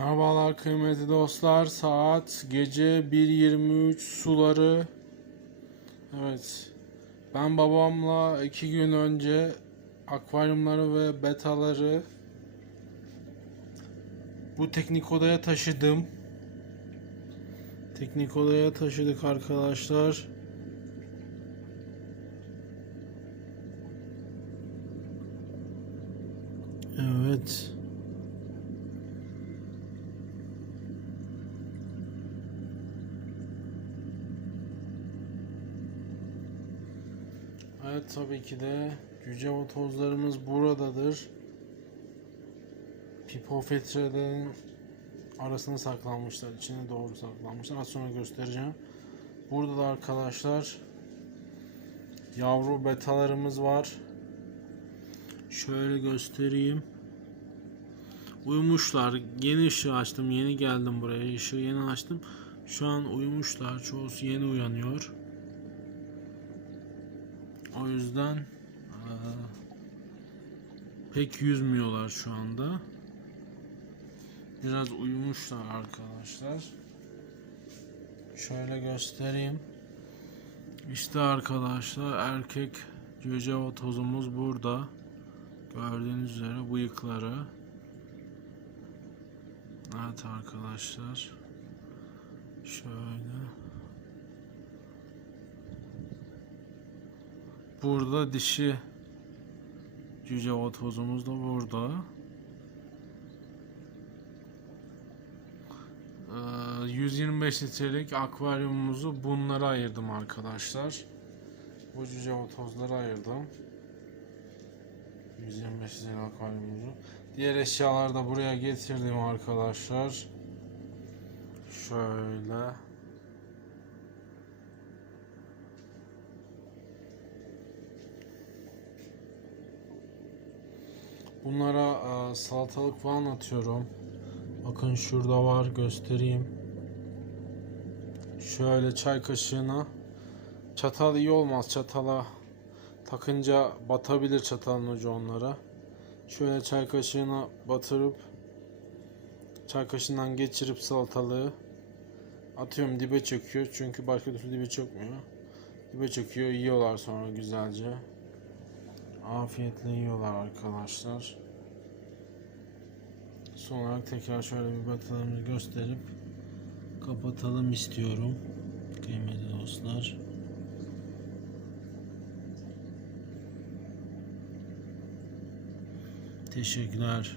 Merhabalar kıymetli dostlar. Saat gece 1.23 suları. Evet. Ben babamla iki gün önce akvaryumları ve betaları bu teknik odaya taşıdım. Teknik odaya taşıdık arkadaşlar. Evet. Evet tabii ki de cüce tozlarımız buradadır. Pipofiltrelerin arasına saklanmışlar. içine doğru saklanmışlar. Az sonra göstereceğim. Burada da arkadaşlar yavru betalarımız var. Şöyle göstereyim. Uyumuşlar. Yeni ışığı açtım. Yeni geldim buraya. Işığı yeni açtım. Şu an uyumuşlar. Çoğusu yeni uyanıyor. O yüzden eee, pek yüzmüyorlar şu anda. Biraz uyumuşlar arkadaşlar. Şöyle göstereyim. İşte arkadaşlar erkek cüce tozumuz burada. Gördüğünüz üzere bıyıkları. Evet arkadaşlar. Şöyle. Burada dişi cüce otozumuz da burada. Ee, 125 litrelik akvaryumumuzu bunlara ayırdım arkadaşlar. Bu cüce otozları ayırdım. 125 litrelik akvaryumumuzu. Diğer eşyaları da buraya getirdim arkadaşlar. Şöyle. Bunlara e, salatalık falan atıyorum. Bakın şurada var göstereyim. Şöyle çay kaşığına. Çatal iyi olmaz. Çatala takınca batabilir çatalın ucu onlara. Şöyle çay kaşığına batırıp çay kaşığından geçirip salatalığı atıyorum dibe çöküyor. Çünkü başka türlü dibe çökmüyor. Dibe çöküyor. Yiyorlar sonra güzelce. Afiyetle yiyorlar arkadaşlar. Son olarak tekrar şöyle bir batalımızı gösterip kapatalım istiyorum. Kıymetli dostlar. Teşekkürler.